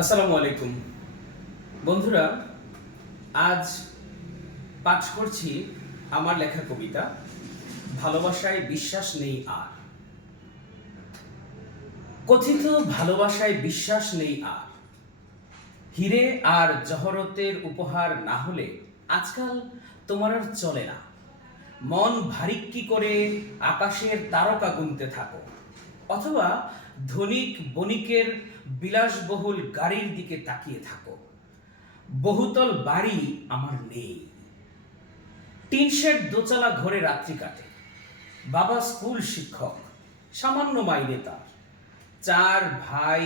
আসসালামু আলাইকুম বন্ধুরা। আজ পাঠ করছি আমার লেখা কবিতা ভালোবাসায় বিশ্বাস নেই আর। কথিত ভালোবাসায় বিশ্বাস নেই আর, হিরে আর জহরতের উপহার না হলে আজকাল তোমার আর চলে না। মন ভারিক্কি করে আকাশের তারকা গুনতে থাকো, অথবা ধনিক বণিকের বিলাসবহুল গাড়ির দিকে তাকিয়ে থাকো। বহুতল বাড়ি আমার নেই, টিন শেড দোতলা ঘরে রাত্রি কাটে। বাবা স্কুল শিক্ষক, সামান্য মাইনে তার। চার ভাই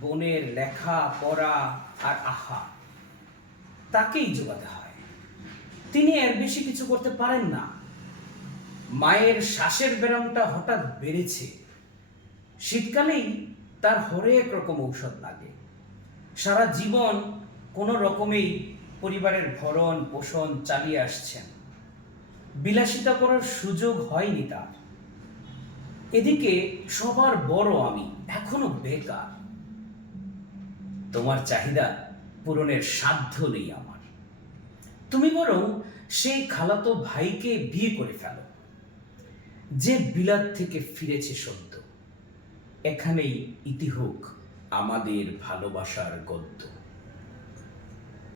বোনের লেখা পড়া আর আহা, তাকেই জোগাতে হয়। তিনি এর বেশি কিছু করতে পারেন না। মায়ের শ্বাসের ব্যায়ামটা হঠাৎ বেড়েছে, শীতকালেই তার হরেক রকম ঔষধ লাগে। সারা জীবন কোনো রকমেই পরিবারের ভরণ পোষণ চালিয়ে আসছেন, বিলাসিতা করার সুযোগ হয়নি তার। এদিকে সবার বড় আমি এখনো বেকার। তোমার চাহিদা পূরণের সাধ্য নেই আমার। তুমি বরং সেই খালাতো ভাইকে বিয়ে করে ফেলো, যে বিলাত থেকে ফিরেছে সদ্য। এখানেই ইতি হোক আমাদের ভালোবাসার গদ্য।